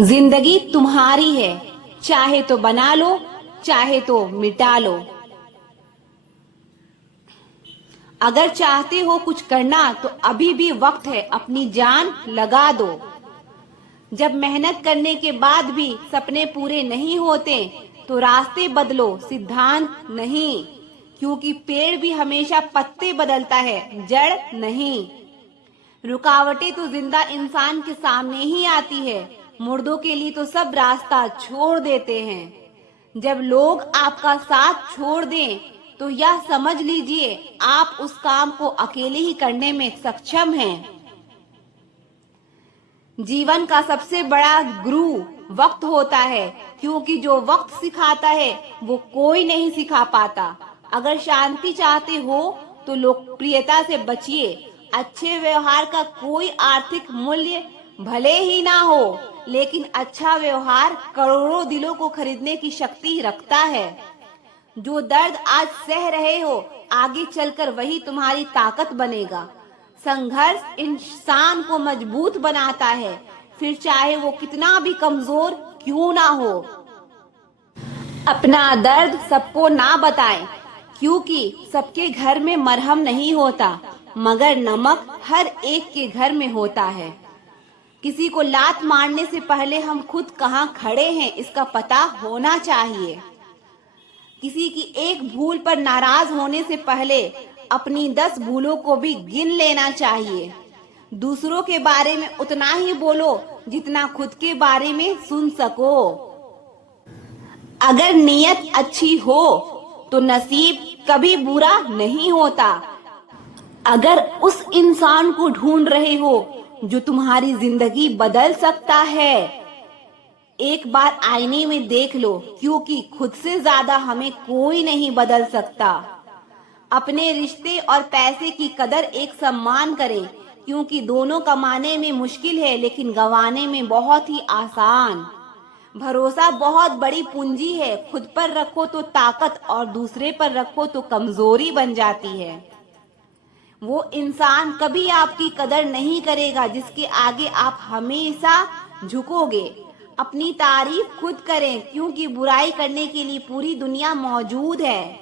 जिंदगी तुम्हारी है, चाहे तो बना लो, चाहे तो मिटा लो। अगर चाहते हो कुछ करना तो अभी भी वक्त है, अपनी जान लगा दो। जब मेहनत करने के बाद भी सपने पूरे नहीं होते तो रास्ते बदलो, सिद्धांत नहीं। क्योंकि पेड़ भी हमेशा पत्ते बदलता है, जड़ नहीं। रुकावटें तो जिंदा इंसान के सामने ही आती है, मुर्दों के लिए तो सब रास्ता छोड़ देते हैं। जब लोग आपका साथ छोड़ दें तो यह समझ लीजिए आप उस काम को अकेले ही करने में सक्षम हैं। जीवन का सबसे बड़ा गुरु वक्त होता है, क्योंकि जो वक्त सिखाता है वो कोई नहीं सिखा पाता। अगर शांति चाहते हो तो लोकप्रियता से बचिए। अच्छे व्यवहार का कोई आर्थिक मूल्य भले ही ना हो, लेकिन अच्छा व्यवहार करोड़ों दिलों को खरीदने की शक्ति रखता है। जो दर्द आज सह रहे हो, आगे चलकर वही तुम्हारी ताकत बनेगा। संघर्ष इंसान को मजबूत बनाता है, फिर चाहे वो कितना भी कमजोर क्यों ना हो। अपना दर्द सबको ना बताएं, क्योंकि सबके घर में मरहम नहीं होता, मगर नमक हर एक के घर में होता है। किसी को लात मारने से पहले हम खुद कहाँ खड़े हैं इसका पता होना चाहिए। किसी की एक भूल पर नाराज होने से पहले अपनी 10 भूलों को भी गिन लेना चाहिए। दूसरों के बारे में उतना ही बोलो जितना खुद के बारे में सुन सको। अगर नीयत अच्छी हो तो नसीब कभी बुरा नहीं होता। अगर उस इंसान को ढूंढ रहे हो जो तुम्हारी जिंदगी बदल सकता है, एक बार आईने में देख लो, क्योंकि खुद से ज्यादा हमें कोई नहीं बदल सकता। अपने रिश्ते और पैसे की कदर एक सम्मान करें, क्योंकि दोनों कमाने में मुश्किल है लेकिन गंवाने में बहुत ही आसान। भरोसा बहुत बड़ी पूंजी है, खुद पर रखो तो ताकत और दूसरे पर रखो तो कमजोरी बन जाती है। वो इंसान कभी आपकी कदर नहीं करेगा जिसके आगे आप हमेशा झुकोगे। अपनी तारीफ खुद करें, क्योंकि बुराई करने के लिए पूरी दुनिया मौजूद है।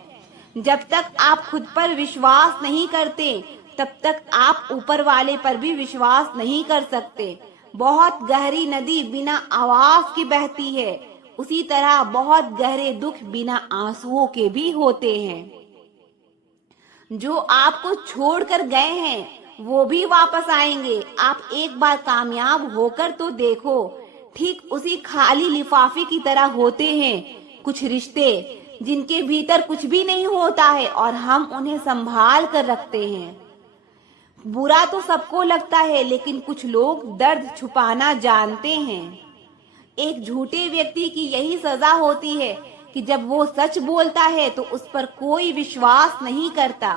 जब तक आप खुद पर विश्वास नहीं करते तब तक आप ऊपर वाले पर भी विश्वास नहीं कर सकते। बहुत गहरी नदी बिना आवाज के बहती है, उसी तरह बहुत गहरे दुख बिना आंसुओं के भी होते हैं। जो आपको छोड़कर गए हैं वो भी वापस आएंगे। आप एक बार कामयाब होकर तो देखो। ठीक उसी खाली लिफाफे की तरह होते हैं कुछ रिश्ते, जिनके भीतर कुछ भी नहीं होता है और हम उन्हें संभाल कर रखते हैं। बुरा तो सबको लगता है, लेकिन कुछ लोग दर्द छुपाना जानते हैं। एक झूठे व्यक्ति की यही सजा होती है कि जब वो सच बोलता है तो उस पर कोई विश्वास नहीं करता।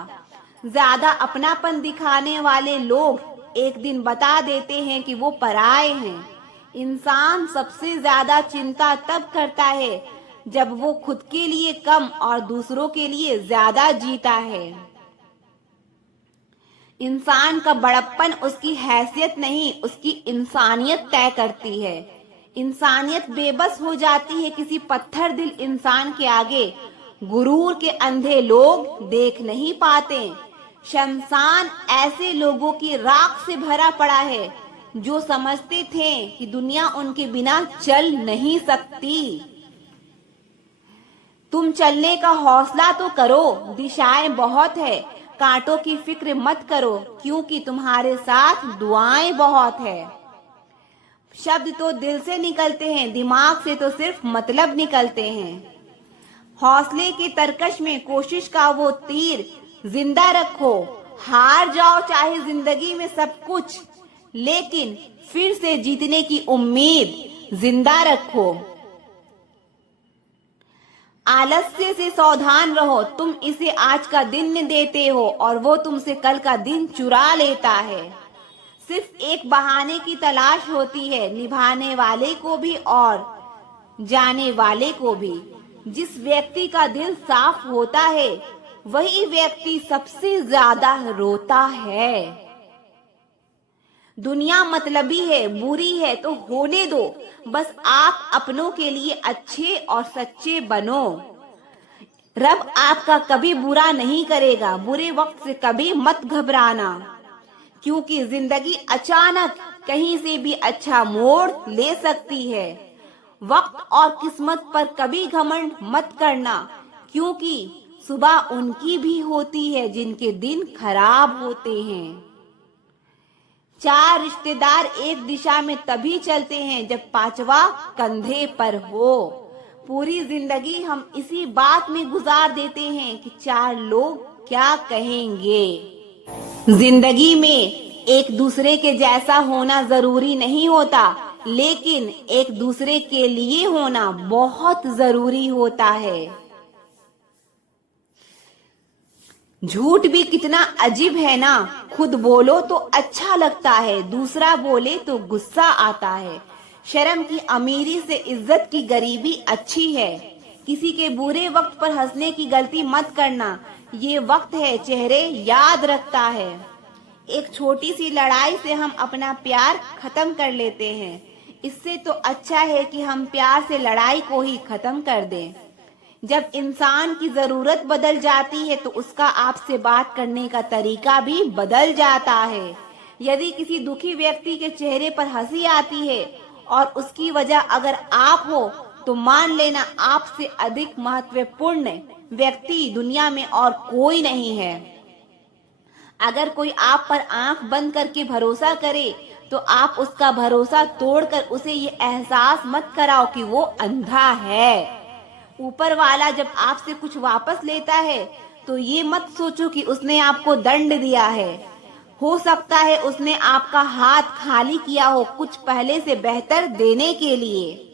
ज्यादा अपनापन दिखाने वाले लोग एक दिन बता देते हैं कि वो पराए हैं। इंसान सबसे ज्यादा चिंता तब करता है जब वो खुद के लिए कम और दूसरों के लिए ज्यादा जीता है। इंसान का बड़प्पन उसकी हैसियत नहीं, उसकी इंसानियत तय करती है। इंसानियत बेबस हो जाती है किसी पत्थर दिल इंसान के आगे। गुरूर के अंधे लोग देख नहीं पाते। शमशान ऐसे लोगों की राख से भरा पड़ा है जो समझते थे कि दुनिया उनके बिना चल नहीं सकती। तुम चलने का हौसला तो करो, दिशाएं बहुत है। कांटों की फिक्र मत करो, क्योंकि तुम्हारे साथ दुआएं बहुत है। शब्द तो दिल से निकलते हैं, दिमाग से तो सिर्फ मतलब निकलते हैं। हौसले के तरकश में कोशिश का वो तीर जिंदा रखो। हार जाओ चाहे जिंदगी में सब कुछ, लेकिन फिर से जीतने की उम्मीद जिंदा रखो। आलस्य से सावधान रहो, तुम इसे आज का दिन देते हो और वो तुमसे कल का दिन चुरा लेता है। सिर्फ एक बहाने की तलाश होती है, निभाने वाले को भी और जाने वाले को भी। जिस व्यक्ति का दिल साफ होता है वही व्यक्ति सबसे ज्यादा रोता है। दुनिया मतलबी है, बुरी है तो होने दो, बस आप अपनों के लिए अच्छे और सच्चे बनो। रब आपका कभी बुरा नहीं करेगा, बुरे वक्त से कभी मत घबराना, क्योंकि जिंदगी अचानक कहीं से भी अच्छा मोड़ ले सकती है। वक्त और किस्मत पर कभी घमंड मत करना, क्योंकि सुबह उनकी भी होती है जिनके दिन खराब होते हैं। चार रिश्तेदार एक दिशा में तभी चलते हैं जब पांचवा कंधे पर हो। पूरी जिंदगी हम इसी बात में गुजार देते हैं कि चार लोग क्या कहेंगे। जिंदगी में एक दूसरे के जैसा होना जरूरी नहीं होता, लेकिन एक दूसरे के लिए होना बहुत जरूरी होता है। झूठ भी कितना अजीब है ना, खुद बोलो तो अच्छा लगता है, दूसरा बोले तो गुस्सा आता है। शर्म की अमीरी से इज्जत की गरीबी अच्छी है। किसी के बुरे वक्त पर हंसने की गलती मत करना, ये वक्त है चेहरे याद रखता है। एक छोटी सी लड़ाई से हम अपना प्यार खत्म कर लेते हैं, इससे तो अच्छा है कि हम प्यार से लड़ाई को ही खत्म कर दें। जब इंसान की जरूरत बदल जाती है तो उसका आपसे बात करने का तरीका भी बदल जाता है। यदि किसी दुखी व्यक्ति के चेहरे पर हंसी आती है और उसकी वजह अगर आप हो, तो मान लेना आपसे अधिक महत्वपूर्ण व्यक्ति दुनिया में और कोई नहीं है। अगर कोई आप पर आंख बंद करके भरोसा करे, तो आप उसका भरोसा तोड़कर उसे ये एहसास मत कराओ कि वो अंधा है। ऊपर वाला जब आपसे कुछ वापस लेता है, तो ये मत सोचो कि उसने आपको दंड दिया है। हो सकता है उसने आपका हाथ खाली किया हो कुछ पहले से बेहतर देने के लिए।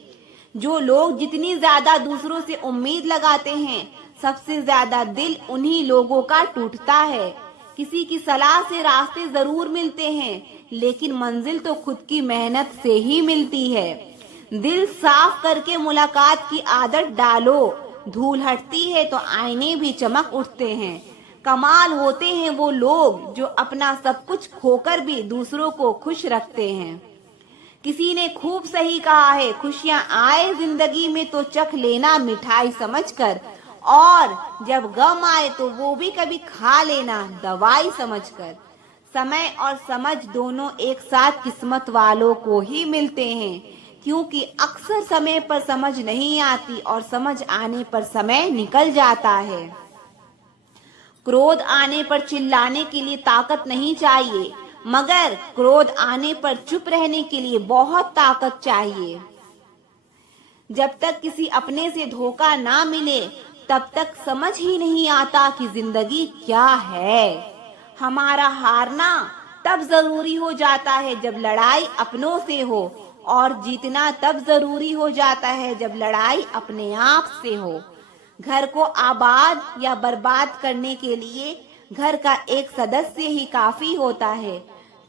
जो लोग जितनी ज्यादा दूसरों से उम्मीद लगाते हैं, सबसे ज्यादा दिल उन्हीं लोगों का टूटता है। किसी की सलाह से रास्ते जरूर मिलते हैं, लेकिन मंजिल तो खुद की मेहनत से ही मिलती है। दिल साफ करके मुलाकात की आदत डालो, धूल हटती है तो आईने भी चमक उठते हैं। कमाल होते हैं वो लोग जो अपना सब कुछ खोकर भी दूसरों को खुश रखते हैं। किसी ने खूब सही कहा है, खुशियां आए जिंदगी में तो चख लेना मिठाई समझकर, और जब गम आए तो वो भी कभी खा लेना दवाई समझकर। समय और समझ दोनों एक साथ किस्मत वालों को ही मिलते हैं, क्योंकि अक्सर समय पर समझ नहीं आती और समझ आने पर समय निकल जाता है। क्रोध आने पर चिल्लाने के लिए ताकत नहीं चाहिए, मगर क्रोध आने पर चुप रहने के लिए बहुत ताकत चाहिए। जब तक किसी अपने से धोखा ना मिले, तब तक समझ ही नहीं आता कि जिंदगी क्या है। हमारा हारना तब जरूरी हो जाता है जब लड़ाई अपनों से हो, और जीतना तब जरूरी हो जाता है जब लड़ाई अपने आप से हो। घर को आबाद या बर्बाद करने के लिए घर का एक सदस्य ही काफी होता है।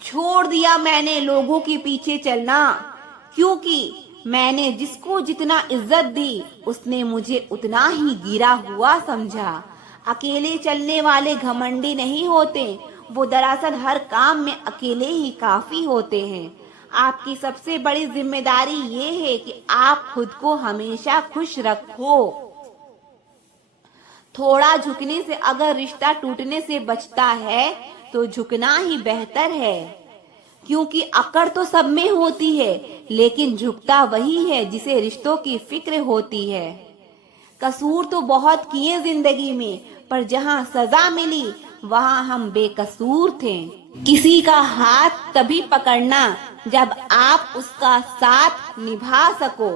छोड़ दिया मैंने लोगों के पीछे चलना, क्योंकि मैंने जिसको जितना इज्जत दी उसने मुझे उतना ही गिरा हुआ समझा। अकेले चलने वाले घमंडी नहीं होते, वो दरअसल हर काम में अकेले ही काफी होते हैं। आपकी सबसे बड़ी जिम्मेदारी ये है कि आप खुद को हमेशा खुश रखो। थोड़ा झुकने से अगर रिश्ता टूटने से बचता है, तो झुकना ही बेहतर है, क्योंकि अकड़ तो सब में होती है, लेकिन झुकता वही है जिसे रिश्तों की फिक्र होती है। कसूर तो बहुत किए जिंदगी में, पर जहाँ सजा मिली वहाँ हम बेकसूर थे। किसी का हाथ तभी पकड़ना जब आप उसका साथ निभा सको।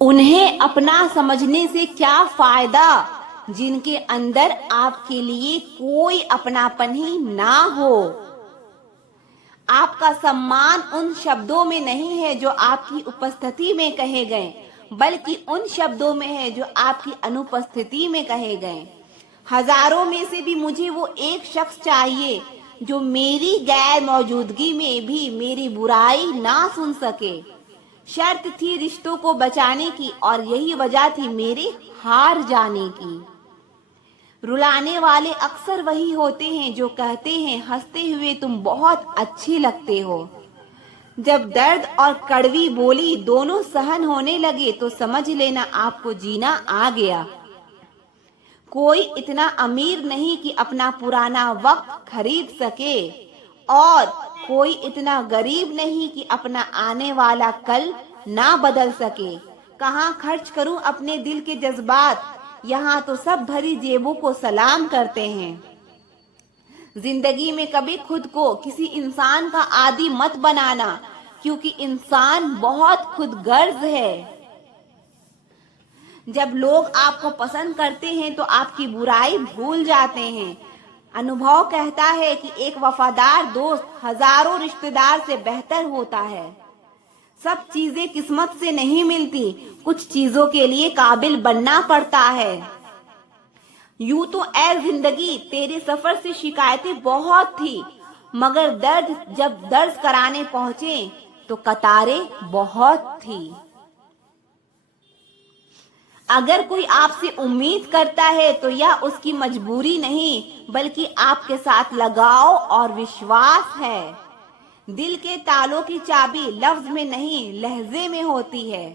उन्हें अपना समझने से क्या फायदा जिनके अंदर आपके लिए कोई अपनापन ही ना हो। आपका सम्मान उन शब्दों में नहीं है जो आपकी उपस्थिति में कहे गए, बल्कि उन शब्दों में है जो आपकी अनुपस्थिति में कहे गए। हजारों में से भी मुझे वो एक शख्स चाहिए जो मेरी गैर मौजूदगी में भी मेरी बुराई ना सुन सके। शर्त थी रिश्तों को बचाने की, और यही वजह थी मेरे हार जाने की। रुलाने वाले अक्सर वही होते हैं जो कहते हैं हंसते हुए तुम बहुत अच्छे लगते हो। जब दर्द और कड़वी बोली दोनों सहन होने लगे तो समझ लेना आपको जीना आ गया। कोई इतना अमीर नहीं कि अपना पुराना वक्त खरीद सके और कोई इतना गरीब नहीं कि अपना आने वाला कल ना बदल सके। कहाँ खर्च करूं अपने दिल के जज्बात, यहाँ तो सब भरी जेबों को सलाम करते हैं। जिंदगी में कभी खुद को किसी इंसान का आदी मत बनाना, क्योंकि इंसान बहुत खुदगर्ज है। जब लोग आपको पसंद करते हैं तो आपकी बुराई भूल जाते हैं। अनुभव कहता है कि एक वफादार दोस्त हजारों रिश्तेदार से बेहतर होता है। सब चीजें किस्मत से नहीं मिलती, कुछ चीजों के लिए काबिल बनना पड़ता है। यूं तो ऐ जिंदगी तेरे सफर से शिकायतें बहुत थी, मगर जब दर्ज कराने पहुंचे तो कतारें बहुत थी। अगर कोई आपसे उम्मीद करता है तो यह उसकी मजबूरी नहीं बल्कि आपके साथ लगाव और विश्वास है। दिल के तालों की चाबी लफ्ज में नहीं लहजे में होती है।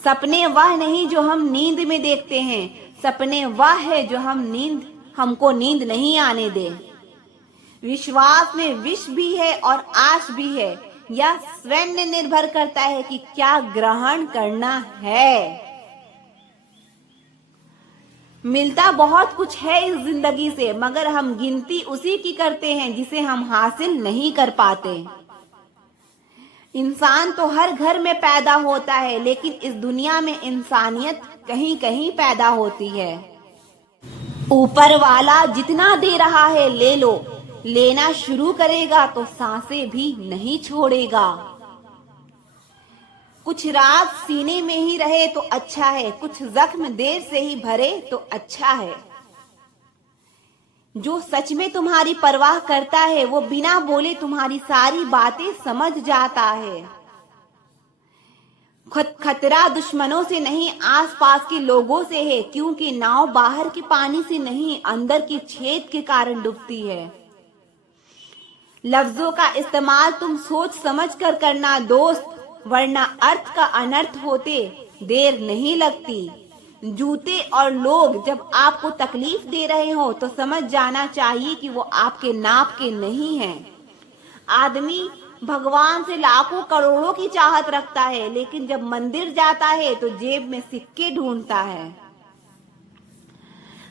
सपने वह नहीं जो हम नींद में देखते हैं, सपने वह है जो हमको नींद नहीं आने दे। विश्वास में विष भी है और आश भी है, यह स्वयं ने निर्भर करता है कि क्या ग्रहण करना है। मिलता बहुत कुछ है इस जिंदगी से, मगर हम गिनती उसी की करते हैं जिसे हम हासिल नहीं कर पाते। इंसान तो हर घर में पैदा होता है, लेकिन इस दुनिया में इंसानियत कहीं कहीं पैदा होती है। ऊपर वाला जितना दे रहा है ले लो, लेना शुरू करेगा तो सांसें भी नहीं छोड़ेगा। कुछ राज सीने में ही रहे तो अच्छा है, कुछ जख्म देर से ही भरे तो अच्छा है। जो सच में तुम्हारी परवाह करता है वो बिना बोले तुम्हारी सारी बातें समझ जाता है। खतरा दुश्मनों से नहीं आसपास के लोगों से है, क्योंकि नाव बाहर के पानी से नहीं अंदर के छेद के कारण डूबती है। लफ्जों का इस्तेमाल तुम सोच समझ कर करना दोस्त, वरना अर्थ का अनर्थ होते देर नहीं लगती। जूते और लोग जब आपको तकलीफ दे रहे हो तो समझ जाना चाहिए कि वो आपके नाप के नहीं हैं। आदमी भगवान से लाखों करोड़ों की चाहत रखता है, लेकिन जब मंदिर जाता है तो जेब में सिक्के ढूंढता है।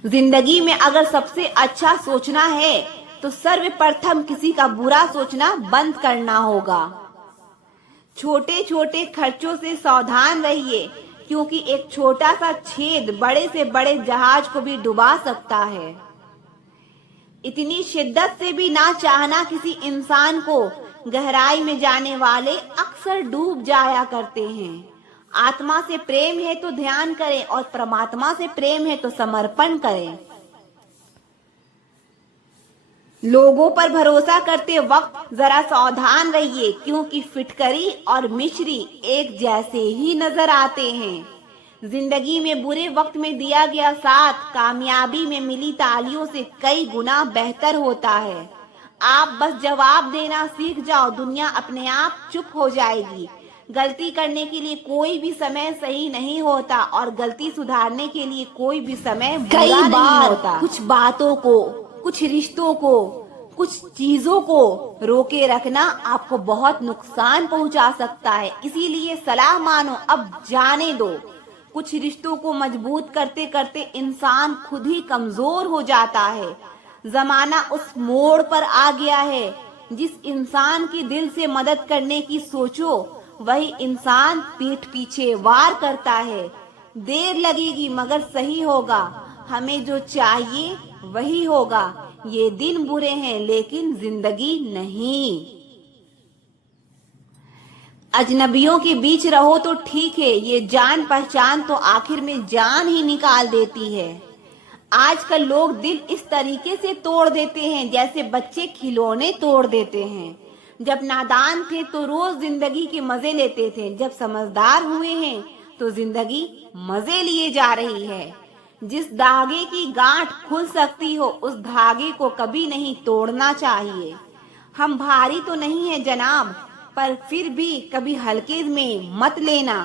जिंदगी में अगर सबसे अच्छा सोचना है तो सर्वप्रथम किसी का बुरा सोचना बंद करना होगा। छोटे छोटे खर्चों से सावधान रहिए, क्योंकि एक छोटा सा छेद बड़े से बड़े जहाज को भी डुबा सकता है। इतनी शिद्दत से भी ना चाहना किसी इंसान को, गहराई में जाने वाले अक्सर डूब जाया करते हैं। आत्मा से प्रेम है तो ध्यान करें और परमात्मा से प्रेम है तो समर्पण करें। लोगों पर भरोसा करते वक्त जरा सावधान रहिए, क्योंकि फिटकरी और मिश्री एक जैसे ही नजर आते हैं। जिंदगी में बुरे वक्त में दिया गया साथ कामयाबी में मिली तालियों से कई गुना बेहतर होता है। आप बस जवाब देना सीख जाओ, दुनिया अपने आप चुप हो जाएगी। गलती करने के लिए कोई भी समय सही नहीं होता और गलती सुधारने के लिए कोई भी समय बुरा नहीं होता। कुछ बातों को, कुछ रिश्तों को, कुछ चीजों को रोके रखना आपको बहुत नुकसान पहुंचा सकता है। इसीलिए सलाह मानो, अब जाने दो। कुछ रिश्तों को मजबूत करते करते इंसान खुद ही कमजोर हो जाता है। जमाना उस मोड़ पर आ गया है, जिस इंसान की दिल से मदद करने की सोचो वही इंसान पीठ पीछे वार करता है। देर लगेगी मगर सही होगा, हमें जो चाहिए वही होगा। ये दिन बुरे हैं लेकिन जिंदगी नहीं। अजनबियों के बीच रहो तो ठीक है, ये जान पहचान तो आखिर में जान ही निकाल देती है। आजकल लोग दिल इस तरीके से तोड़ देते हैं जैसे बच्चे खिलौने तोड़ देते हैं। जब नादान थे तो रोज जिंदगी के मजे लेते थे, जब समझदार हुए हैं तो जिंदगी मजे लिए जा रही है। जिस धागे की गांठ खुल सकती हो उस धागे को कभी नहीं तोड़ना चाहिए। हम भारी तो नहीं है जनाब, पर फिर भी कभी हल्के में मत लेना।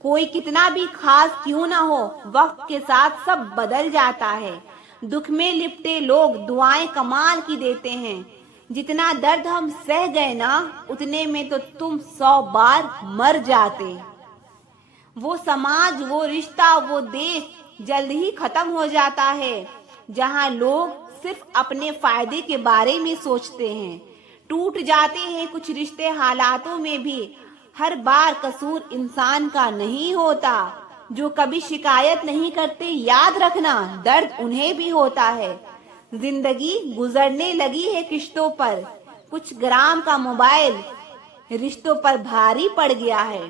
कोई कितना भी खास क्यों ना हो, वक्त के साथ सब बदल जाता है। दुख में लिपटे लोग दुआएं कमाल की देते हैं। जितना दर्द हम सह गए ना, उतने में तो तुम 100 बार मर जाते। वो समाज, वो रिश्ता, वो देश जल्द ही खत्म हो जाता है जहां लोग सिर्फ अपने फायदे के बारे में सोचते हैं। टूट जाते हैं कुछ रिश्ते हालातों में भी। हर बार कसूर इंसान का नहीं होता। जो कभी शिकायत नहीं करते, याद रखना दर्द उन्हें भी होता है। जिंदगी गुजरने लगी है किश्तों पर। कुछ ग्राम का मोबाइल रिश्तों पर भारी पड़ गया है।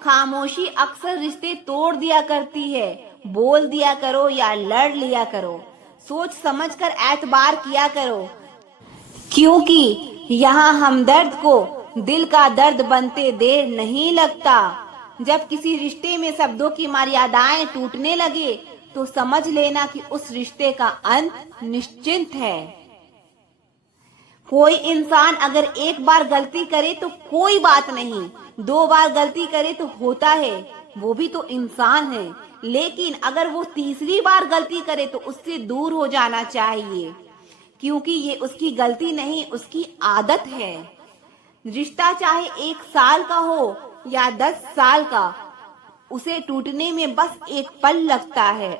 खामोशी अक्सर रिश्ते तोड़ दिया करती है। बोल दिया करो या लड़ लिया करो। सोच समझकर एतबार किया करो, क्योंकि यहाँ हमदर्द को दिल का दर्द बनते देर नहीं लगता। जब किसी रिश्ते में शब्दों की मर्यादाएं टूटने लगे तो समझ लेना कि उस रिश्ते का अंत निश्चिंत है। कोई इंसान अगर एक बार गलती करे तो कोई बात नहीं, 2 बार गलती करे तो होता है, वो भी तो इंसान है। लेकिन अगर वो तीसरी बार गलती करे तो उससे दूर हो जाना चाहिए, क्योंकि ये उसकी गलती नहीं, उसकी आदत है। रिश्ता चाहे 1 साल का हो या 10 साल का, उसे टूटने में बस एक पल लगता है।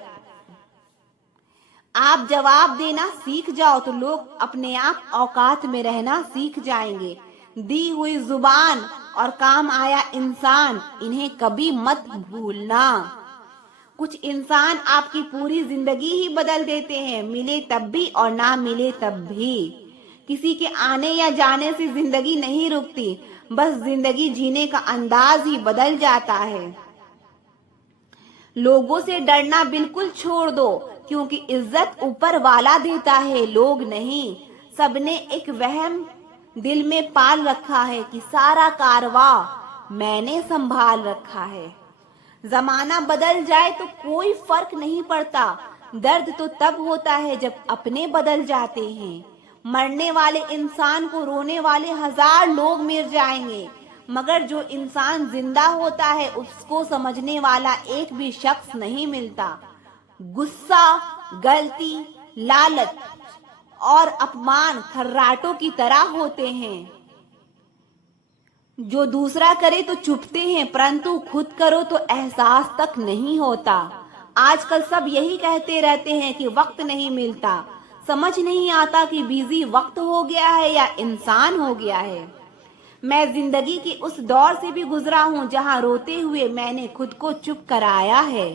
आप जवाब देना सीख जाओ तो लोग अपने आप औकात में रहना सीख जाएंगे। दी हुई जुबान और काम आया इंसान, इन्हें कभी मत भूलना। कुछ इंसान आपकी पूरी जिंदगी ही बदल देते हैं, मिले तब भी और ना मिले तब भी। किसी के आने या जाने से जिंदगी नहीं रुकती, बस जिंदगी जीने का अंदाज ही बदल जाता है। लोगों से डरना बिल्कुल छोड़ दो, क्योंकि इज्जत ऊपर वाला देता है, लोग नहीं। सबने एक वहम दिल में पाल रखा है कि सारा कारवां मैंने संभाल रखा है। जमाना बदल जाए तो कोई फर्क नहीं पड़ता। दर्द तो तब होता है जब अपने बदल जाते हैं। मरने वाले इंसान को रोने वाले 1000 लोग मिल जाएंगे, मगर जो इंसान जिंदा होता है उसको समझने वाला एक भी शख्स नहीं मिलता। गुस्सा, गलती, लालच और अपमान खर्राटों की तरह होते हैं। जो दूसरा करे तो चुपते हैं, परंतु खुद करो तो एहसास तक नहीं होता। आजकल सब यही कहते रहते हैं कि वक्त नहीं मिलता। समझ नहीं आता कि बिजी वक्त हो गया है या इंसान हो गया है। मैं जिंदगी के उस दौर से भी गुजरा हूँ जहाँ रोते हुए मैंने खुद को चुप कराया है।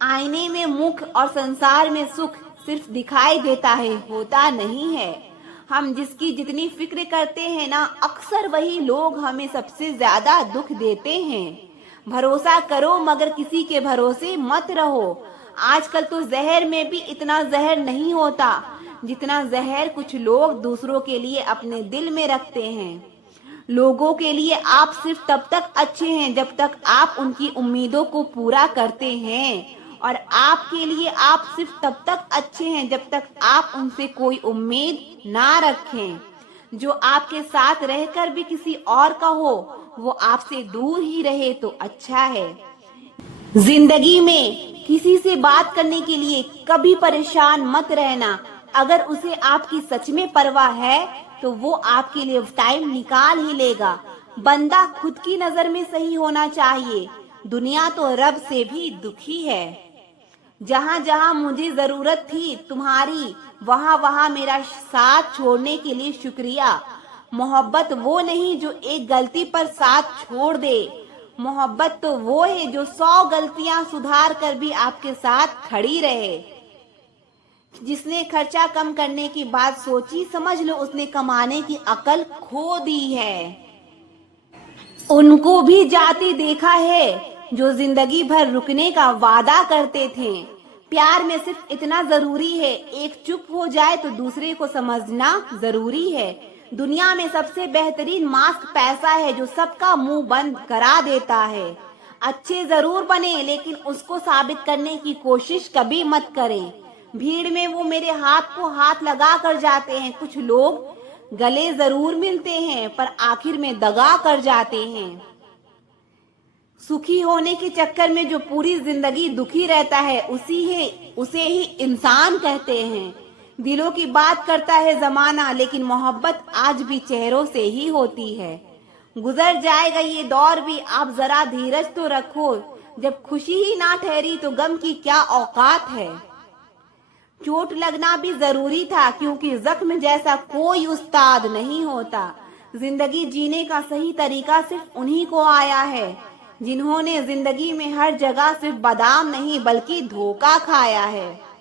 आईने में मुख और संसार में सुख सिर्फ दिखाई देता है, होता नहीं है। हम जिसकी जितनी फिक्र करते हैं ना, अक्सर वही लोग हमें सबसे ज्यादा दुख देते हैं। भरोसा करो मगर किसी के भरोसे मत रहो। आजकल तो जहर में भी इतना जहर नहीं होता जितना जहर कुछ लोग दूसरों के लिए अपने दिल में रखते हैं। लोगों के लिए आप सिर्फ तब तक अच्छे हैं जब तक आप उनकी उम्मीदों को पूरा करते हैं, और आपके लिए आप सिर्फ तब तक अच्छे हैं जब तक आप उनसे कोई उम्मीद ना रखें। जो आपके साथ रहकर भी किसी और का हो, वो आपसे दूर ही रहे तो अच्छा है। जिंदगी में किसी से बात करने के लिए कभी परेशान मत रहना। अगर उसे आपकी सच में परवाह है तो वो आपके लिए टाइम निकाल ही लेगा। बंदा खुद की नजर में सही होना चाहिए। दुनिया तो रब से भी दुखी है। जहाँ जहाँ मुझे जरूरत थी तुम्हारी, वहाँ वहाँ मेरा साथ छोड़ने के लिए शुक्रिया। मोहब्बत वो नहीं जो एक गलती पर साथ छोड़ दे। मोहब्बत तो वो है जो 100 गलतियां सुधार कर भी आपके साथ खड़ी रहे। जिसने खर्चा कम करने की बात सोची, समझ लो उसने कमाने की अकल खो दी है। उनको भी जाते देखा है जो जिंदगी भर रुकने का वादा करते थे। प्यार में सिर्फ इतना जरूरी है, एक चुप हो जाए तो दूसरे को समझना जरूरी है। दुनिया में सबसे बेहतरीन मास्क पैसा है जो सबका मुंह बंद करा देता है। अच्छे जरूर बने, लेकिन उसको साबित करने की कोशिश कभी मत करें। भीड़ में वो मेरे हाथ को हाथ लगा कर जाते हैं। कुछ लोग गले जरूर मिलते हैं पर आखिर में दगा कर जाते हैं। सुखी होने के चक्कर में जो पूरी जिंदगी दुखी रहता है उसे ही इंसान कहते हैं। दिलों की बात करता है जमाना, लेकिन मोहब्बत आज भी चेहरों से ही होती है। गुजर जाएगा ये दौर भी, आप जरा धीरज तो रखो। जब खुशी ही ना ठहरी तो गम की क्या औकात है। चोट लगना भी जरूरी था, क्योंकि जख्म जैसा कोई उस्ताद नहीं होता। जिंदगी जीने का सही तरीका सिर्फ उन्हीं को आया है जिन्होंने जिंदगी में हर जगह सिर्फ बादाम नहीं बल्कि धोखा खाया है।